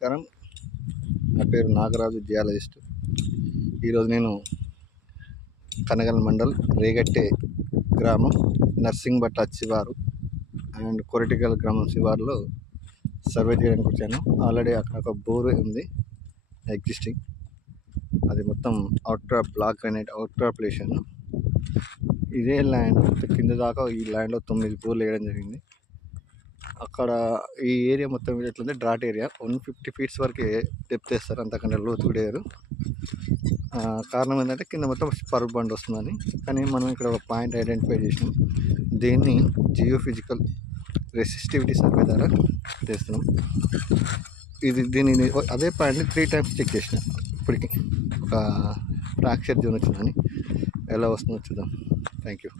నమస్కారం. నా పేరు నాగరాజు జియాలజిస్ట్. ఈరోజు నేను కనగల్ మండల్ రేగట్టె గ్రామం నర్సింగ్ భట్ట శివారు అండ్ కొరటిగల్ గ్రామం శివారులో సర్వే చేయడానికి వచ్చాను. ఆల్రెడీ అక్కడ ఒక బోర్ ఉంది ఎగ్జిస్టింగ్ అది మొత్తం అవుటర్ బ్లాక్ గ్రానైట్ అవుటర్ ప్లేషన్ ఇదే ల్యాండ్ కింద దాకా ఈ ల్యాండ్లో తొమ్మిది బోర్లు వేయడం జరిగింది. అక్కడ ఈ ఏరియా మొత్తం ఎట్లుంది? Drought area. One fifty feets వరకే డెప్త్ వేస్తారు. అంతకంటే లోతు కూడా వేయరు. కారణం ఏంటంటే కింద మొత్తం పరుగు బండ్ వస్తుందని. కానీ మనం ఇక్కడ ఒక పాయింట్ ఐడెంటిఫై చేసినాం. దీన్ని జియో ఫిజికల్ రెసిస్టివిటీ సర్వే ద్వారా చేస్తున్నాం. ఇది దీనిని అదే పాయింట్ని త్రీ టైమ్స్ చెక్ చేసిన. ఇప్పటికి ఒక ఫ్రాక్చర్ జోన్ వచ్చిందని. ఎలా వస్తుందో చూద్దాం. Thank you.